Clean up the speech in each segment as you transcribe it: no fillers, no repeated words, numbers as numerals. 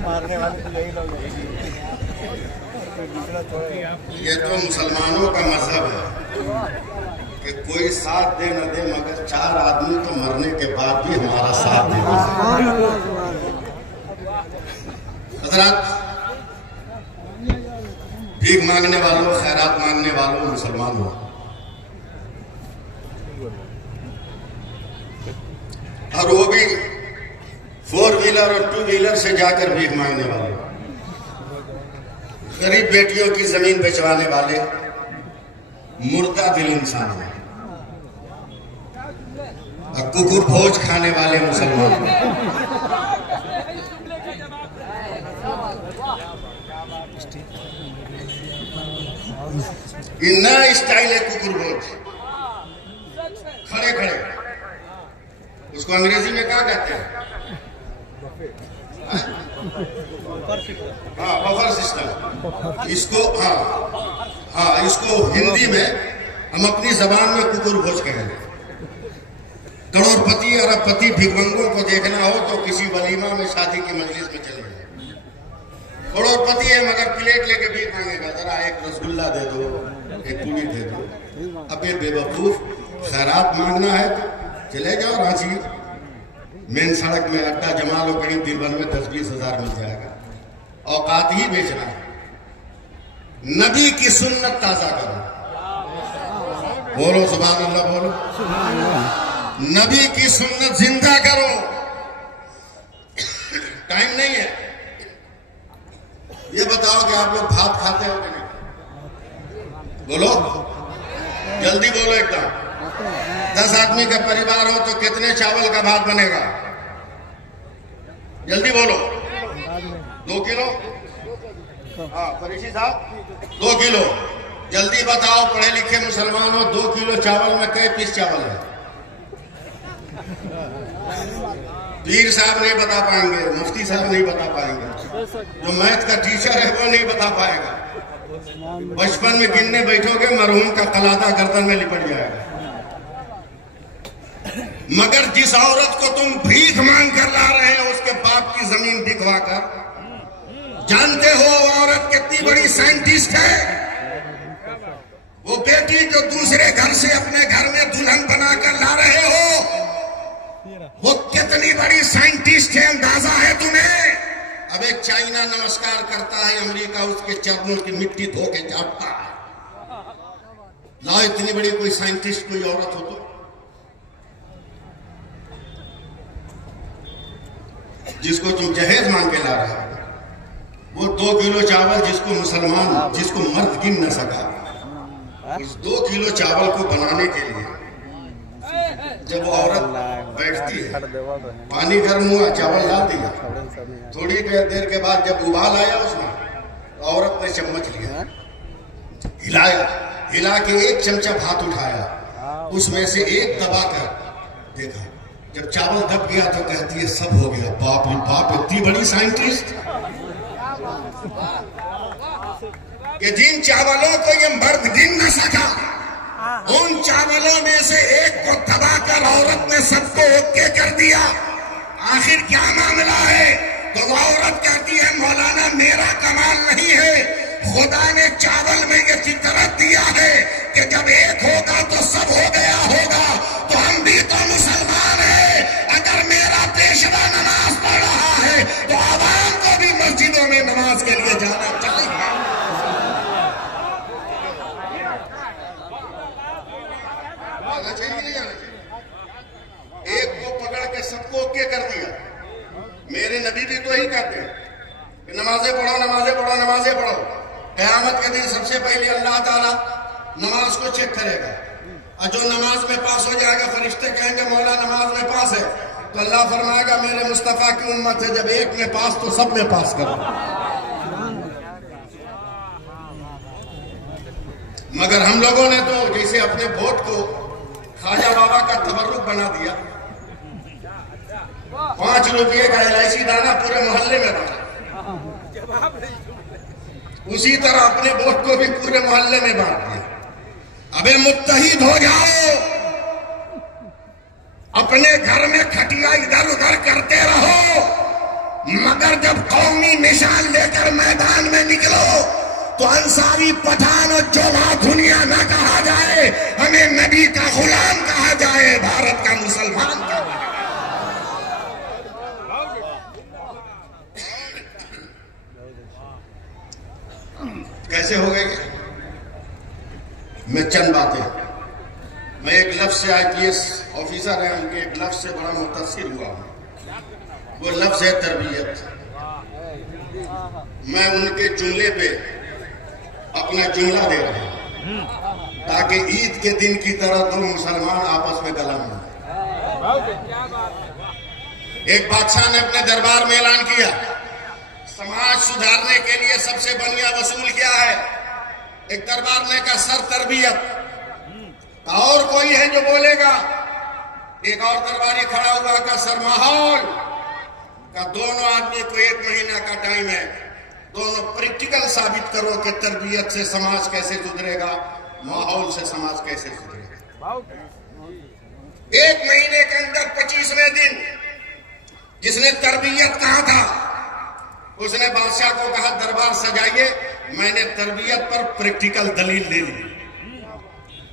मारने वाले तो यही लोग हैं। ये तो मुसलमानों का मजहब है कि कोई साथ दे न दे, मगर 4 आदमी तो मरने के बाद भी हमारा साथ दे। हज़रात, भीख मांगने वालों, खैरात मांगने वालों, मुसलमान हो, और वो भी 4 व्हीलर और 2 व्हीलर से जाकर भीख मांगने वाले, गरीब बेटियों की जमीन बेचवाने वाले, मुर्दा दिल इंसान है, और कुकुर भोज खाने वाले मुसलमान हैं। ये नया स्टाइल है कुकुर भोज, खड़े खड़े। उसको अंग्रेजी में क्या कहते हैं? हाँ, बफर सिस्टम। इसको इसको हिंदी में हम अपनी जबान में कुकुर भोज कहेंगे। करोड़पति अरबपति भिखमंगों को देखना हो तो किसी वलीमा में, शादी की मजलिस में चले जाए। करोड़पति है मगर प्लेट लेके भीख मांगेगा, जरा एक रसगुल्ला दे दो, एक पूरी दे दो। अबे बेवकूफ, खैरात मांगना है तो चले जाओ रांची, मेन सड़क में अड्डा जमा लो, कहीं दिन भर में 10-20 हजार मिल जाएगा। औकात ही बेचना है। नबी की सुन्नत ताजा करो, बोलो सुभान अल्लाह, बोलो नबी की सुन्नत जिंदा करो। टाइम नहीं है। ये बताओ कि आप लोग भात खाते हो कि नहीं? बोलो, जल्दी बोलो एकदम। 10 आदमी का परिवार हो तो कितने चावल का भात बनेगा? जल्दी बोलो। 2 किलो? हाँ फरीसी साहब, 2 किलो। जल्दी बताओ, पढ़े लिखे मुसलमान हो, 2 किलो चावल में कई पीस चावल है? पीर साहब नहीं बता पाएंगे, मुफ्ती साहब नहीं बता पाएंगे, जो मैथ का टीचर है वो नहीं बता पाएगा। बचपन में गिनने बैठोगे, मरहूम का कलादा गर्दन में लिपट जाएगा। मगर जिस औरत को तुम भीख मांग कर ला रहे हो, उसके बाप की जमीन बिकवा कर, जानते हो वो औरत कितनी बड़ी साइंटिस्ट है? वो बेटी जो दूसरे घर से अपने घर में दुल्हन बनाकर ला रहे हो, वो कितनी बड़ी साइंटिस्ट है, अंदाजा है तुम्हें? अब एक चाइना नमस्कार करता है, अमेरिका उसके चरणों की मिट्टी धो के चाटता है। लाओ, इतनी बड़ी कोई साइंटिस्ट कोई औरत हो तो जिसको तुम जहेज मांग के ला रहे हो, वो 2 किलो चावल जिसको मुसलमान, जिसको मर्द गिन न सका, उस 2 किलो चावल को बनाने के लिए जब वो औरत बैठती है, पानी गर्म हुआ, चावल डाल दिया, थोड़ी देर के बाद जब उबाल आया उसमें, तो औरत ने चम्मच लिया, हिलाया, हिला के 1 चमचा भात उठाया, उसमें से 1 दबा कर देखा। जब चावल दब गया तो कहती है सब हो गया। बाप रे बाप, इतनी बड़ी साइंटिस्ट कि जिन चावलों को ये मर्द गिन न सका, उन चावलों में से 1 को दबाकर औरत ने सबको ओके कर दिया। आखिर क्या मामला है? तो वो औरत कहती है, मौलाना मेरा कमाल नहीं है, खुदा ने चावल में ये फितरत दिया है कि जब 1 होगा तो सब हो गया होगा। तो हम भी तो मुसलमान हैं। अगर मेरा पेशवा नमाज पढ़ रहा है तो आवाम को भी मस्जिदों में नमाज के लिए जाना चाहिए। एक को पकड़ के सबको ओके कर दिया। मेरे नबी भी तो यही कहते हैं कि नमाजें पढ़ो, नमाजें पढ़ो, नमाजें पढ़ो। क़यामत के दिन सबसे पहले अल्लाह ताला नमाज को चेक करेगा, और जो नमाज में पास हो जाएगा, फरिश्ते कहेंगे मौला नमाज में पास है, तो अल्लाह फरमाएगा मेरे मुस्तफा की उम्मत है, जब एक में पास तो सब में पास करो। मगर हम लोगों ने तो जैसे अपने वोट को ख्वाजा बाबा का तबर्रुक बना दिया। 5 रुपये का इलायची दाना पूरे मोहल्ले में बांटा, उसी तरह अपने वोट को भी पूरे मोहल्ले में बांट दिया। अबे मुत्तहिद हो जाओ, अपने घर में खटिया इधर उधर करते रहो, मगर जब कौमी निशान लेकर मैदान में निकलो तो अंसारी, पठान और जोधा दुनिया ना कहा जाए, हमें नबी का गुलाम कहा जाए, भारत का मुसलमान कहा जाए। कैसे हो गए? मैं चंद बातें, मैं एक लफ्ज से IPS ऑफिसर है, उनके एक लफ्ज से बड़ा मुतासिर हुआ हूं। वो लफ्ज है तरबियत। मैं उनके जुमले पे अपना जुमला दे रहा हूं ताकि ईद के दिन की तरह दो मुसलमान आपस में गला मिल। एक बादशाह ने अपने दरबार में ऐलान किया, समाज सुधारने के लिए सबसे बढ़िया वसूल क्या है? एक दरबार ने कहा सर तरबियत। और कोई है जो बोलेगा? एक और दरबारी खड़ा हुआ का सर माहौल का। दोनों आदमी को 1 महीना का टाइम है, दोनों प्रैक्टिकल साबित करो कि तरबियत से समाज कैसे सुधरेगा, माहौल से समाज कैसे सुधरेगा। 1 महीने के अंदर 25वें दिन जिसने तरबियत कहा था उसने बादशाह को कहा दरबार सजाइए, मैंने तरबियत पर प्रैक्टिकल दलील ले ली।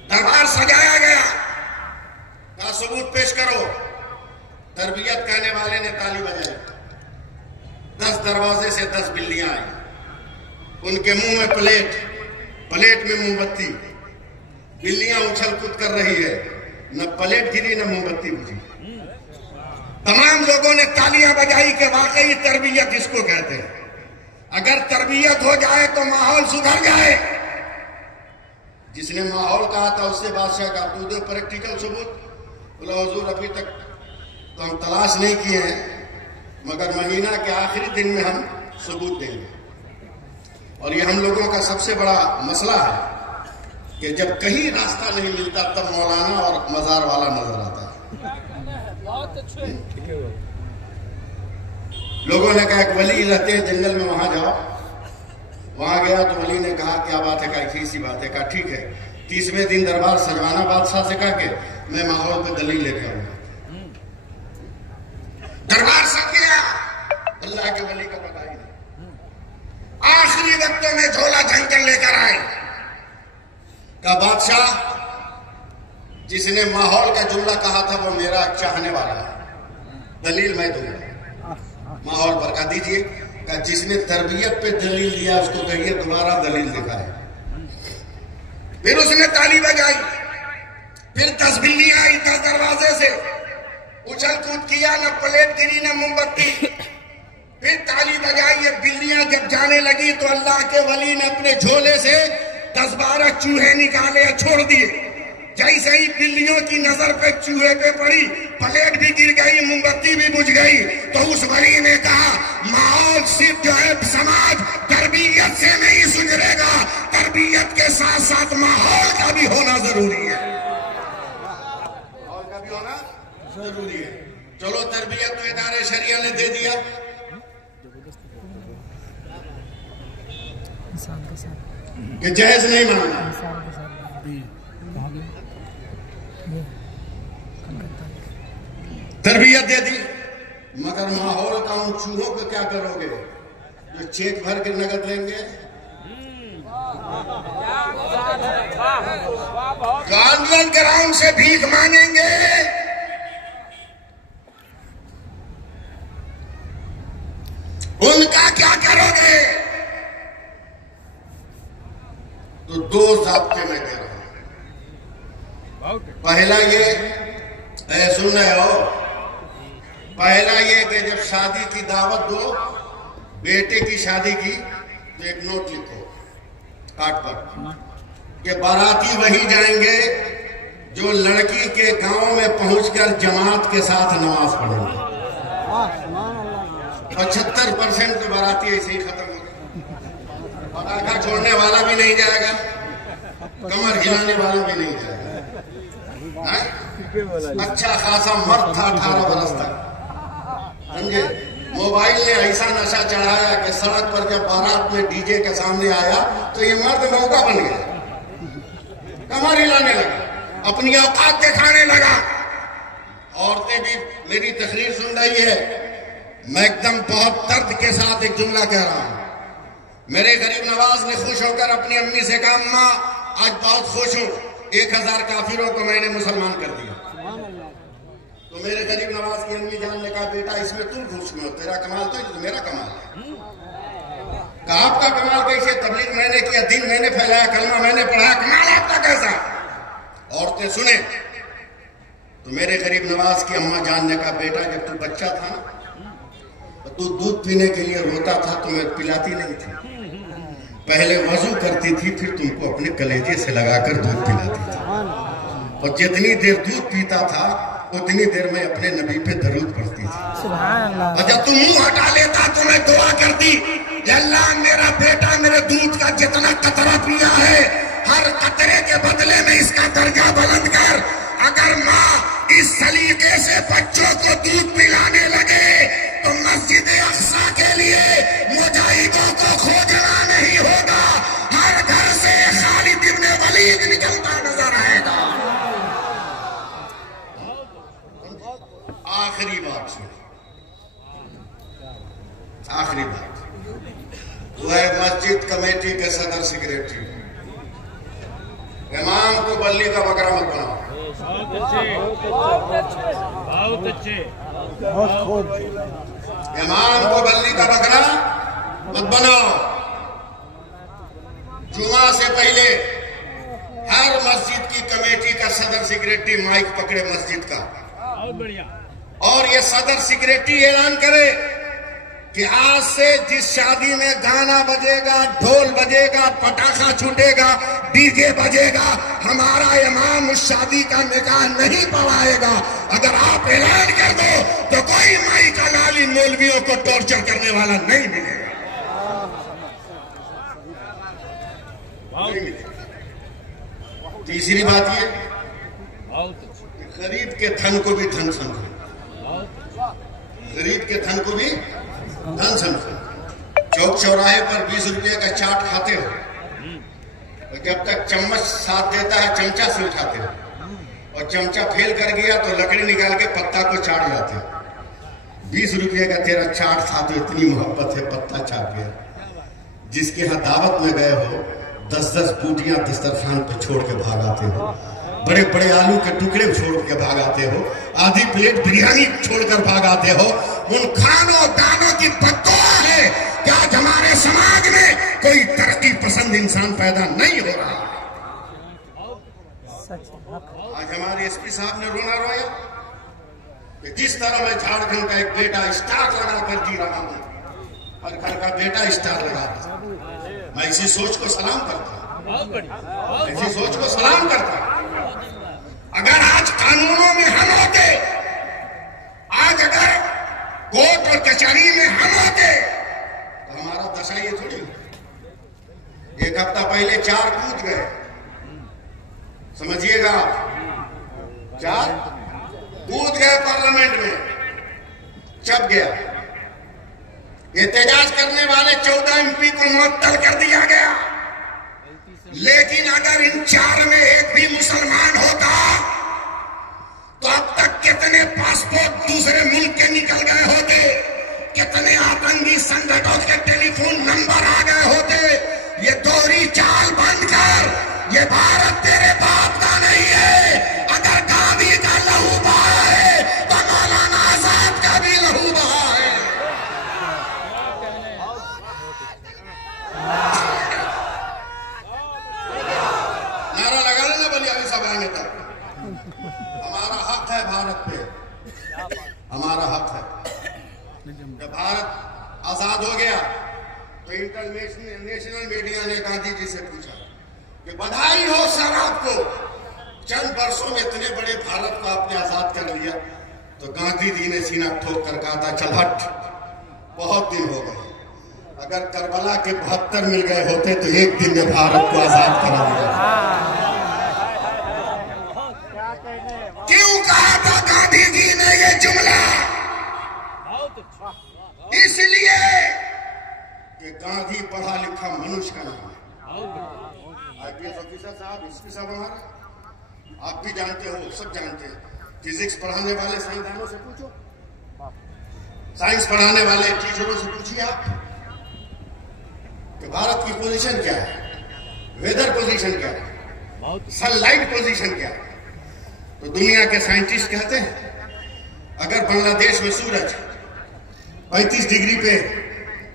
दरबार सजाया गया, कहा सबूत पेश करो। तरबियत कहने वाले ने ताली बजाई। 10 दरवाजे से 10 बिल्लियां आई, उनके मुंह में प्लेट में मोमबत्ती। बिल्लियां उछल कूद कर रही है, न प्लेट गिरी न मोमबत्ती बुझी। तमाम लोगों ने तालियां बजाई कि वाकई तरबियत इसको कहते हैं। अगर तरबियत हो जाए तो माहौल सुधर जाए। जिसने माहौल कहा था उससे बादशाह का तू दे प्रैक्टिकल सबूत। बोला हुजूर अभी तक तो हम तलाश नहीं किए हैं, मगर महीना के आखिरी दिन में हम सबूत देंगे। और ये हम लोगों का सबसे बड़ा मसला है कि जब कहीं रास्ता नहीं मिलता तब मौलाना और मजार वाला नजर आता है। लोगों ने कहा एक वली रहते हैं जंगल में, वहां जाओ। वहां गया तो वली ने कहा क्या बात है? कहा सी बात है। कहा ठीक है, 30वें दिन दरबार सजवाना बादशाह से कहा के मैं माहौल पे दलील लेके आऊंगा। दरबार सज गया, अल्लाह के वली का पता ही नहीं। आखिरी वक्तों में झोला झंकर लेकर आए। कहा बादशाह जिसने माहौल का जुमला कहा था वो मेरा चाहने वाला है, दलील मैं दूंगा। माहौल पर कहा दीजिए। कहा जिसने तरबियत पे दलील दिया उसको कहिए दोबारा दलील दिखाए। फिर उसने ताली बजाई, फिर 10 बिल्लियां आई 10 दरवाजे से, उछल कूद किया, न प्लेट गिरी न मोमबत्ती। फिर ताली बजाई। ये बिल्लियां जब जाने लगी तो अल्लाह के वली ने अपने झोले से 10-12 चूहे निकाले, छोड़ दिए। जैसे ही बिल्लियों की नजर पे चूहे पे पड़ी, प्लेट भी गिर गई, मोमबत्ती भी बुझ गई, तो उस वली ने कहा माहौल सिर्फ जो है समाज तरबियत से नहीं सुधरेगा, तरबियत के साथ साथ माहौल का भी होना जरूरी है। माहौल का भी होना जरूरी है। चलो तरबियत तो इदारे शरिया ने दे दिया, कि जायज नहीं माना। तरबियत दे दी, मगर माहौल का उन चूहों को क्या करोगे जो चेक भर के नगद लेंगे? गांधी ग्राउंड से भीख मांगेंगे। उनका क्या करोगे? तो 2 ज़ाब्ते मैं दे रहा हूं। पहला ये सुन रहे हो, पहला ये कि जब शादी की दावत दो, बेटे की शादी की, तो एक नोट लिखो कार्ड पर कि बाराती वही जाएंगे जो लड़की के गांव में पहुंचकर जमात के साथ नमाज पढ़ेंगे। 75% तो बाराती ऐसे ही खत्म हो गए। और आगा छोड़ने वाला भी नहीं जाएगा, कमर हिलाने वाला भी नहीं जाएगा। अच्छा खासा मर्द था 18 बरस तक, समझे। मोबाइल ने ऐसा नशा चढ़ाया कि सड़क पर जब बारात में डीजे के सामने आया तो ये मर्द मौका बन गया, कमर हिलाने लगा, अपनी औकात दिखाने लगा। औरतें भी मेरी तकरीर सुन रही है, मैं एकदम बहुत दर्द के साथ एक जुमला कह रहा हूं। मेरे गरीब नवाज ने खुश होकर अपनी अम्मी से कहा, अम्मा आज बहुत खुश हूं, 1000 काफिरों को मैंने मुसलमान कर दिया। तो मेरे गरीब नवाज की अम्मी जान ने कहा, बेटा इसमें तुम खुश में हो, तेरा कमाल तो मेरा कमाल है। कहा आपका कमाल कैसे? तबलीग मैंने किया, दिन मैंने फैलाया, कलमा मैंने पढ़ाया, कमाल आपका कैसा? औरतें सुने तो मेरे गरीब नवाज की अम्मा जान ने कहा, बेटा जब तू बच्चा था तो तू दूध पीने के लिए रोता था तो मैं पिलाती नहीं थी, पहले वजू करती थी, फिर तुमको अपने कलेजे से लगाकर दूध पिलाती थी, और जितनी देर दूध पीता था उतनी देर में अपने नबी पे दरूद पढ़ती थी। सुभान अल्लाह। और जब तुम मुंह हटा लेता तो मैं दुआ करती, अल्लाह मेरा बेटा मेरे दूध का जितना कतरा पिया है, हर कतरे के बदले में इसका दर्जा बुलंद कर। अगर माँ इस सलीके से बच्चों को दूध पिलाने लगे तो मस्जिद अक्सा के लिए मुजाहिदों को खोजना नहीं होगा, हर घर से खालिद इब्न वलीद निकलता नजर आएगा। आखिरी बात सुन, आखिरी बात, वो है मस्जिद कमेटी के सदर सेक्रेटरी, इमाम को बल्ली का बकरा मत बनाओ। बहुत अच्छे। इमाम को बल्ली का बकरा मत बनाओ। जुमा से पहले हर मस्जिद की कमेटी का सदर सेक्रेटरी माइक पकड़े मस्जिद का, बहुत बढ़िया, और ये सदर सेक्रेटरी ऐलान करे कि आज से जिस शादी में गाना बजेगा, ढोल बजेगा, पटाखा छूटेगा, डीजे बजेगा, हमारा इमाम उस शादी का निकाह नहीं पढ़ाएगा। अगर आप ऐलान कर दो तो कोई माई का लाली मौलवियों को टॉर्चर करने वाला नहीं मिलेगा, नहीं मिलेगा। तीसरी बात ये, गरीब के धन को भी धन समझो, गरीब के धन को भी धन समझो। चौक चौराहे पर 20 रुपये का चाट खाते हो, और जब तक चम्मच साथ देता है चमचा से उठाते हो, और चमचा फेल कर गया तो लकड़ी निकाल के पत्ता को चाट जाते हो। 20 रुपये का तेरा चाट था तो इतनी मोहब्बत है, पत्ता चाट गया। जिसके यहाँ दावत में गए हो 10-10 बूटियां दस्तरखान पे छोड़ के भाग आते हो, बड़े बड़े आलू के टुकड़े छोड़ के भाग आते हो, आधी प्लेट बिरयानी छोड़कर भाग आते हो। उन खानों दानों की बद्दुआ है कि आज हमारे समाज में कोई तरक्की पसंद इंसान पैदा नहीं हो रहा। आज हमारे एसपी साहब ने रोना रोया कि जिस तरह मैं झारखंड का एक बेटा स्टार लगाकर जी रहा हूं, हर घर का बेटा स्टार लगाता, मैं इसी सोच को सलाम करता, इसी सोच को सलाम करता। अगर आज कानूनों में हम होते, आज अगर कोर्ट और कचहरी में हम होते तो हमारा दशा ये थोड़ी। एक हफ्ता पहले 4 कूद गए, समझिएगा, 4 कूद गए पार्लियामेंट में, चप गया। एहतजाज करने वाले 14 MP को मुअत्तल कर दिया गया। लेकिन अगर इन 4 में एक भी मुसलमान होता तो अब तक कितने पासपोर्ट दूसरे मुल्क के निकल गए होते, कितने आतंकी संगठनों के टेलीफोन नंबर आ गए होते। ये दोहरी चाल बंद कर, ये भारत तेरे बाप का नहीं है। अगर गांधी का लहू बहा है तो मौलाना आजाद का भी लहू बहा है। नारा लगा लेना बलियावी सभा में तक, हमारा हक है भारत पे, हमारा हक है। जब भारत आजाद हो गया तो इंटरनेशनल मीडिया ने गांधी जी से पूछा कि बधाई हो सर आपको, चंद वर्षों में इतने बड़े भारत को आपने आजाद कर लिया। तो गांधी जी ने सीना ठोक कर कहा था, चल हट, बहुत दिन हो गए, अगर करबला के 72 मिल गए होते तो एक दिन में भारत को आजाद करा दिया। क्यों कहा था गांधी जी ने ये जुमला? इसलिए कि गांधी पढ़ा लिखा मनुष्य का नाम है। IPS ऑफिसर साहब, एसपी साहब हमारे, आप भी जानते हो, सब जानते हैं। फिजिक्स पढ़ाने वाले साइंसदानों से पूछो, साइंस पढ़ाने वाले टीचरों से पूछिए आप कि भारत की पोजीशन क्या है, वेदर पोजीशन क्या है, सनलाइट पोजीशन क्या है। तो दुनिया के साइंटिस्ट कहते हैं अगर बांग्लादेश में सूरज 35 डिग्री पे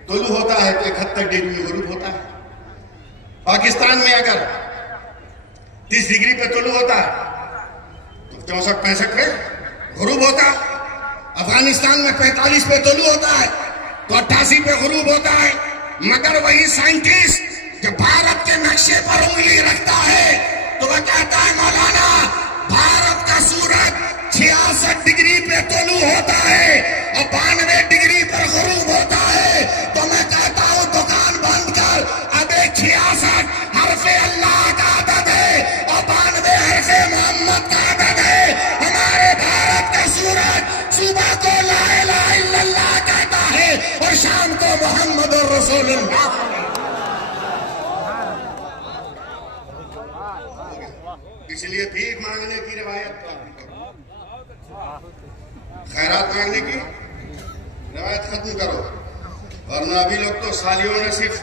तुलू होता है तो 71 डिग्री में गुरूब होता है। पाकिस्तान में अगर 30 डिग्री पे तुलू होता है तो 64-65 पे गुरूब होता है। अफगानिस्तान में 45 पे तुलू होता है तो 88 पे गुरूब होता है। मगर वही साइंटिस्ट जब भारत के नक्शे पर उंगली रखता है तो वह कहता है मौलाना भारत का सूरज 66 डिग्री पे तुलू होता है और 92 डिग्री पर गुरूब होता है। तो मैं कहता हूं दुकान बंद कर, अब 66 हरफे अल्लाह का आदत है और 92 हरफे मोहम्मद का आदत है। हमारे भारत का सूरज सुबह को ला इलाहा इल्लल्लाह कहता है और शाम को मोहम्मद और रसूलुल्लाह। इसलिए भीख मांगने की रिवायत, खैरात मांगने की रिवायत खत्म करो। वरना अभी लोग तो सालियों ने सिर्फ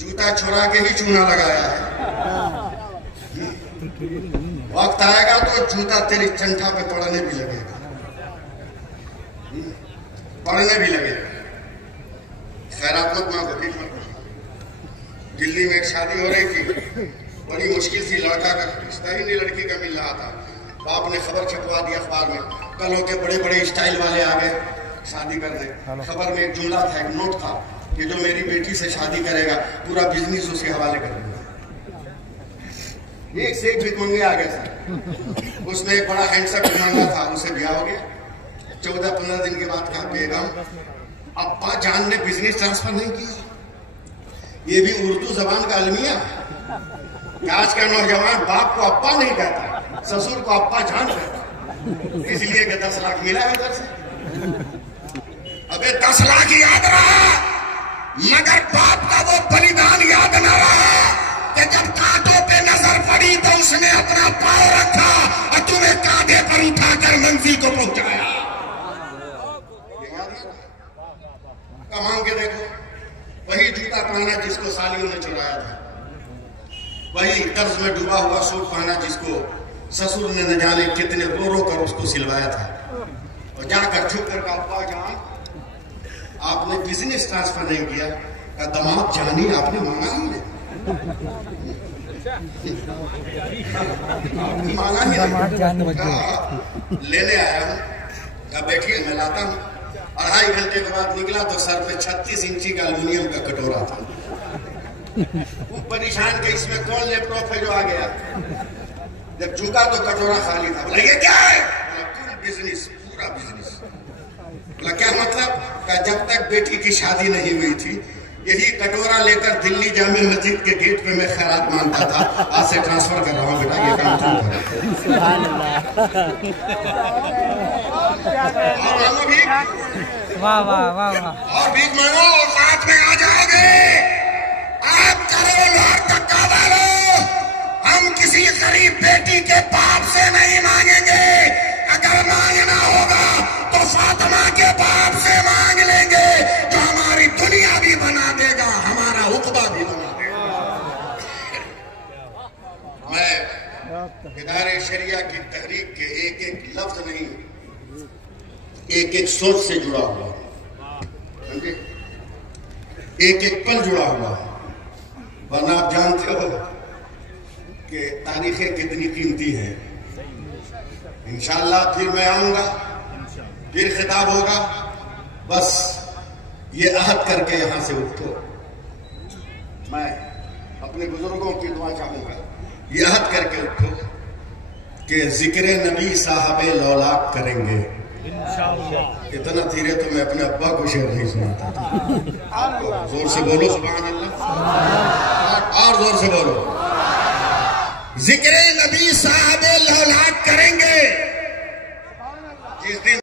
जूता छुड़ा के ही चूना लगाया है। वक्त आएगा तो जूता तेरी चंठा पे पड़ने भी लगेगा, पड़ने भी लगेगा। खैरात मत मांगो, भीख मत मांगो। दिल्ली में एक शादी हो रही थी, बड़ी मुश्किल से लड़का का रिश्ता ही नहीं लड़की का मिल रहा था। बाप ने खबर छपवा दी अखबार में, कल के बड़े बड़े स्टाइल वाले आ गए शादी करने। खबर में एक जुमला था, एक नोट था कि जो मेरी बेटी से शादी करेगा पूरा बिजनेस उसके हवाले कर दूंगा। एक से एक भीख मंगे आ गए सर। उसने एक बड़ा हैंडसम मांगा था, उसे ब्याह हो गया। 14-15 दिन के बाद कहा बेगम अब्बा जान ने बिजनेस ट्रांसफर नहीं किया। ये भी उर्दू जबान का अलमिया। आज का नौजवान बाप को अब्बा नहीं कहता, ससुर को अब्बा जान कहता। इसलिए कि 10 लाख मिला है उधर से। अबे 10 लाख याद रहा, मगर बाप का वो बलिदान याद न रहा कि जब कांटों पे नजर पड़ी तो उसने अपना पांव रखा और तुम्हें कांधे पर उठाकर मंजिल को पहुंचाया। मांग के देखो, वही जूता पहना जिसको सालियों ने चुराया था, वही कर्ज में डूबा हुआ सूट पहना जिसको ससुर ने न जाने कितने रो रो कर उसको सिलवाया था। और जाकर छुप कर अब्बा जान आपने बिजनेस ट्रांसफर नहीं किया, का दमाद जानी आपने मांगा ही नहीं, मांगा ही लेने आया हूं। क्या बैठिए मैं लाता हूं। 2.5 घंटे के बाद निकला तो सर पे 36 इंची का एल्यूमिनियम का कटोरा था। वो परेशान के इसमें कौन लैपटॉप है जो आ गया। जब झुका तो कटोरा खाली था। बोला ये क्या है? पूरा बिजनेस, पूरा बिजनेस। बोला क्या मतलब? का जब तक बेटी की शादी नहीं हुई थी यही कटोरा लेकर दिल्ली जामे मस्जिद के गेट पे मैं खैरात मांगता था। आज से ट्रांसफर कर रहा हूँ बेटा, ये काम तुम करो। वाह वाह वाह वाह। और भीख मांगो और साथ में आ जाओगे। आप करोड़ और धक्का वालो, हम किसी गरीब बेटी के बाप से नहीं मांगेंगे। अगर मांगना होगा तो फातिमा के बाप से मांग लेंगे, जो हमारी दुनिया भी बना देगा, हमारा उकबा भी बना देगा। मैं इदारे शरिया की तहरीक के एक एक लफ्ज नहीं, एक एक सोच से जुड़ा हुआ, समझे, एक एक पल जुड़ा हुआ। वरना आप जानते हो कि तारीखें कितनी कीमती हैं। इंशाअल्लाह फिर मैं आऊंगा, फिर खिताब होगा। बस ये अहद करके यहां से उठो। मैं अपने बुजुर्गों की दुआ चाहूंगा, ये अहद करके उठो कि जिक्र नबी साहबे लौलाक करेंगे। इतना धीरे तो मैं अपने अब्बा को शेर नहीं सुनाता था। जोर से बोलो सुभान अल्लाह, और जोर से बोलो। जिक्र नबी साहबे लौलाक करेंगे जिस दिन